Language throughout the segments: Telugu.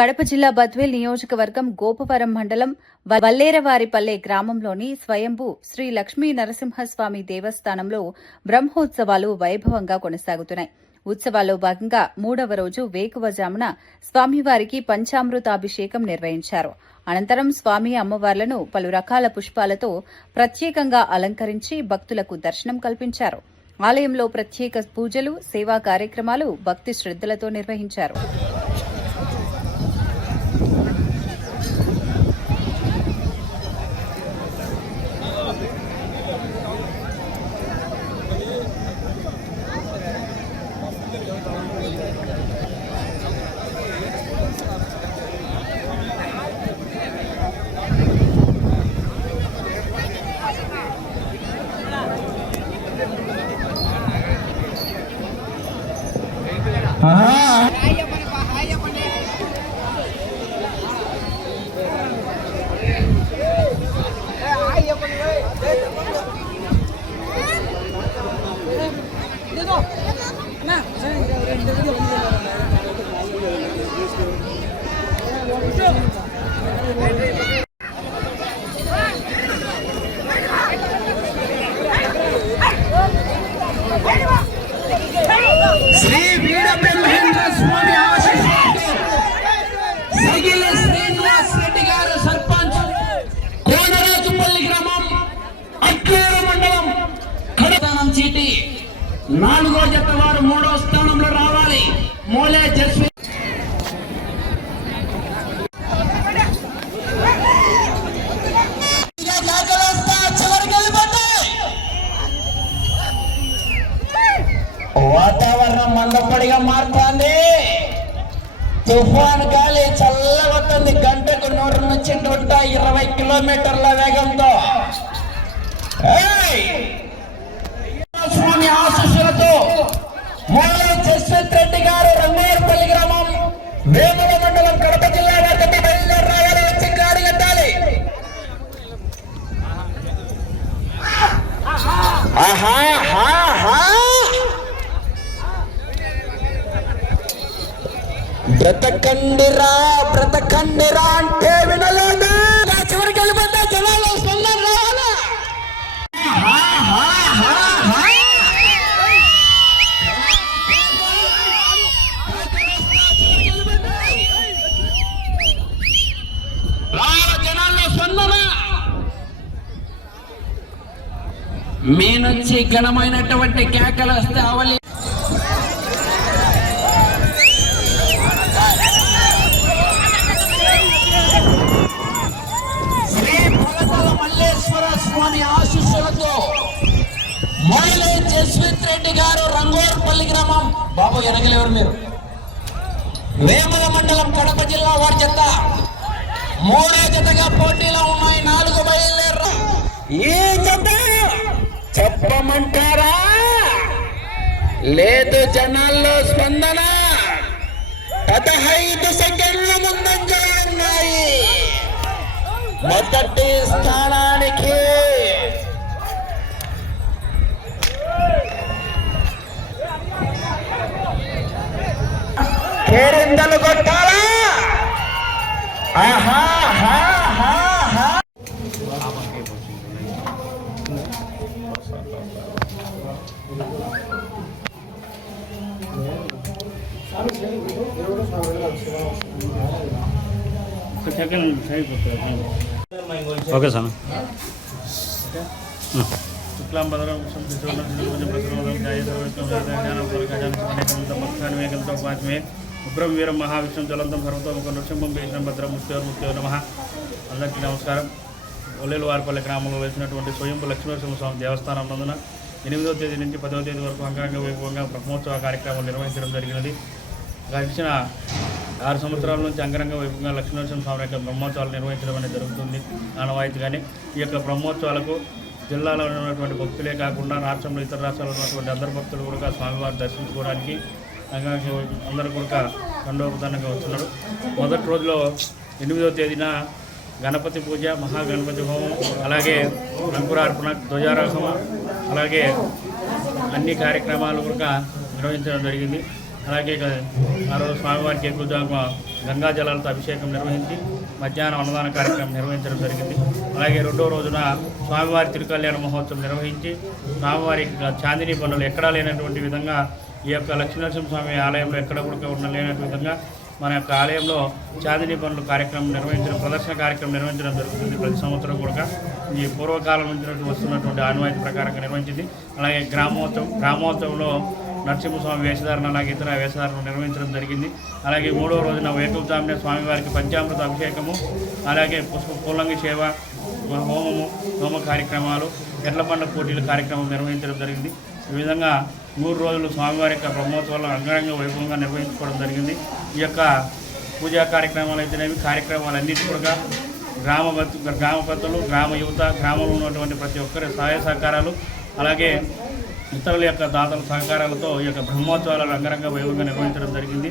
కడప జిల్లా బద్వేల్ నియోజకవర్గం గోపవరం మండలం వల్లేరవారిపల్లె గ్రామంలోని స్వయంభూ శ్రీ లక్ష్మీ నరసింహస్వామి దేవస్థానంలో బ్రహ్మోత్సవాలు వైభవంగా కొనసాగుతున్నాయి. ఉత్సవాల్లో భాగంగా 3వ రోజు వేకువజామున స్వామివారికి పంచామృతాభిషేకం నిర్వహించారు. అనంతరం స్వామి అమ్మవార్లను పలు రకాల పుష్పాలతో ప్రత్యేకంగా అలంకరించి భక్తులకు దర్శనం కల్పించారు. ఆలయంలో ప్రత్యేక పూజలు, సేవా కార్యక్రమాలు భక్తి శ్రద్దలతో నిర్వహించారు. శ్రీ వీరబ్రహ్మేంద్ర స్వామి ఆశీస్సులతో సగిల శ్రీనివాస్ రెడ్డి గారు సర్పంచ్, కోనరాజుపల్లి గ్రామం, అట్లూరు మండలం, కడతానం చీటి 4వ జత వారు 3వ స్థానంలో రావాలి. మోలే జస్వి వాతావరణం మందపడిగా మారుతోంది. తుఫాన్ గాలి చల్లగొట్టింది. గంటకు 100 నుంచి 120 కిలోమీటర్ల వేగంతో స్వామి ఆశీస్సులతో మోలే జస్వంత్ రెడ్డి గారు రంగేరుపల్లి గ్రామం, వేముల మండలం, కడప జిల్లా వారికి బయలుదేరి రావాలి. వచ్చి గాడి కట్టాలి. బ్రతకండిరా బ్రతకండిరా అంటే వినలేదు. చివరికి వెళ్ళిపోతే జనాలు వస్తున్నారు. రావాలా? జనాల్లో స్పందన. మీ నుంచి ఘనమైనటువంటి కేకలు వస్తే అవలి స్వామి ఆశీస్సులతో మోలే జస్వంత్ రెడ్డి గారు రంగోరుపల్లి గ్రామం, బాబు ఎనగలేవరు మీరు, వేముల మండలం, కడప జిల్లా వారి జత 3వ జతగా పోటీలో ఉన్నాయి. 4 బయలుదేరు. ఈ జత చెప్పమంటారా? లేదు, జనాల్లో స్పందన. 15 సెకండ్ల ముందంజలో ఉన్నాయి. మొదటి స్థానానికి కేరిందలు కొట్టాలా? Okay sir. ఉగ్రం వీరం మహావిష్ణు జలంతం సర్వతోముఖ నృసింహం వేసిన భద్రం ముత్యో నమ. అందరికీ నమస్కారం. వల్లేరువారిపల్లె గ్రామంలో వేసినటువంటి స్వయంభూ లక్ష్మీనరసింహస్వామి దేవస్థానం నందున 8వ తేదీ నుంచి 10వ తేదీ వరకు అంగరంగ వైభవంగా బ్రహ్మోత్సవ కార్యక్రమాలు నిర్వహించడం జరిగినది. గడిచిన 6 సంవత్సరాల నుంచి అంగరంగ వైభవంగా లక్ష్మీనరసింహస్వామి యొక్క బ్రహ్మోత్సవాలు నిర్వహించడం అనేది జరుగుతుంది ఆనవాయితీగానే. ఈ యొక్క బ్రహ్మోత్సవాలకు జిల్లాలో ఉన్నటువంటి భక్తులే కాకుండా రాష్ట్రంలో ఇతర రాష్ట్రాల్లో ఉన్నటువంటి అందరు భక్తులు కూడా స్వామివారి దర్శించుకోవడానికి అందరూ కూడా దండోపదానంగా వస్తున్నారు. మొదటి రోజులో 8వ తేదీన గణపతి పూజ, మహాగణపతి హోమం, అలాగే అంకురార్పణ, ధ్వజారోహణం, అలాగే అన్ని కార్యక్రమాలు కూడా నిర్వహించడం జరిగింది. అలాగే ఆ రోజు స్వామివారికి ఎక్కువ గంగా జలాలతో అభిషేకం నిర్వహించి మధ్యాహ్నం అన్నదాన కార్యక్రమం నిర్వహించడం జరిగింది. అలాగే రెండో రోజున స్వామివారి తిరుకల్యాణ మహోత్సవం నిర్వహించి స్వామివారి చాందిని పనులు ఎక్కడా లేనటువంటి విధంగా ఈ యొక్క లక్ష్మీనరసింహస్వామి ఆలయంలో ఎక్కడ కూడా లేనటువంటి విధంగా మన యొక్క ఆలయంలో చాందిని పనులు కార్యక్రమం నిర్వహించడం, ప్రదర్శన కార్యక్రమం నిర్వహించడం జరుగుతుంది. ప్రతి సంవత్సరం కూడా ఈ పూర్వకాలం నుంచి వస్తున్నటువంటి ఆనవాయితీ ప్రకారంగా నిర్వహించింది. అలాగే గ్రామోత్సవంలో నరసింహస్వామి వేషధారణ, అలాగే ఇతర వేషధారణ నిర్వహించడం జరిగింది. అలాగే మూడో రోజున వేకువజామునే స్వామివారికి పంచామృత అభిషేకము, అలాగే పూలంగి సేవ, హోమ కార్యక్రమాలు, ఎడ్ల పండ్ల పోటీల కార్యక్రమం నిర్వహించడం జరిగింది. ఈ విధంగా 3 రోజులు స్వామివారి యొక్క బ్రహ్మోత్సవాలు అంగరంగ వైభవంగా నిర్వహించుకోవడం జరిగింది. ఈ యొక్క పూజా కార్యక్రమాలు అయితేనేవి కార్యక్రమాలన్నిటి కూడా గ్రామ పెద్దలు, గ్రామ యువత, గ్రామంలో ఉన్నటువంటి ప్రతి ఒక్కరి సహాయ సహకారాలు, అలాగే ఇతరుల యొక్క దాతల సహకారాలతో ఈ యొక్క బ్రహ్మోత్సవాలను అంగరంగ వైభవంగా నిర్వహించడం జరిగింది.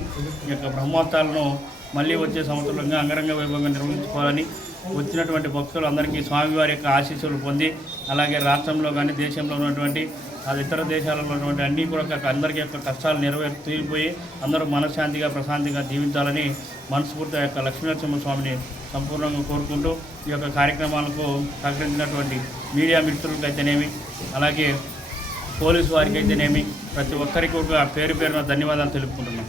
ఈ యొక్క బ్రహ్మోత్సవాలను మళ్ళీ వచ్చే సంవత్సరంగా అంగరంగ వైభవంగా నిర్వహించుకోవాలని వచ్చినటువంటి భక్తులు అందరికీ స్వామివారి యొక్క ఆశీస్సులు పొంది, అలాగే రాష్ట్రంలో కానీ దేశంలో ఉన్నటువంటి ఇతర దేశాలలో ఉన్నటువంటి అన్నీ కూడా అందరికీ యొక్క కష్టాలు తీరిపోయి అందరూ మనశ్శాంతిగా ప్రశాంతిగా జీవించాలని మనస్ఫూర్తిగా యొక్క లక్ష్మీనరసింహస్వామిని సంపూర్ణంగా కోరుకుంటూ ఈ యొక్క కార్యక్రమాలకు సహకరించినటువంటి మీడియా మిత్రులకైతేనేమి, అలాగే పోలీసు వారికి అయితేనేమి, ప్రతి ఒక్కరికి కూడా పేరు పేరున ధన్యవాదాలు తెలుపుకుంటున్నాం.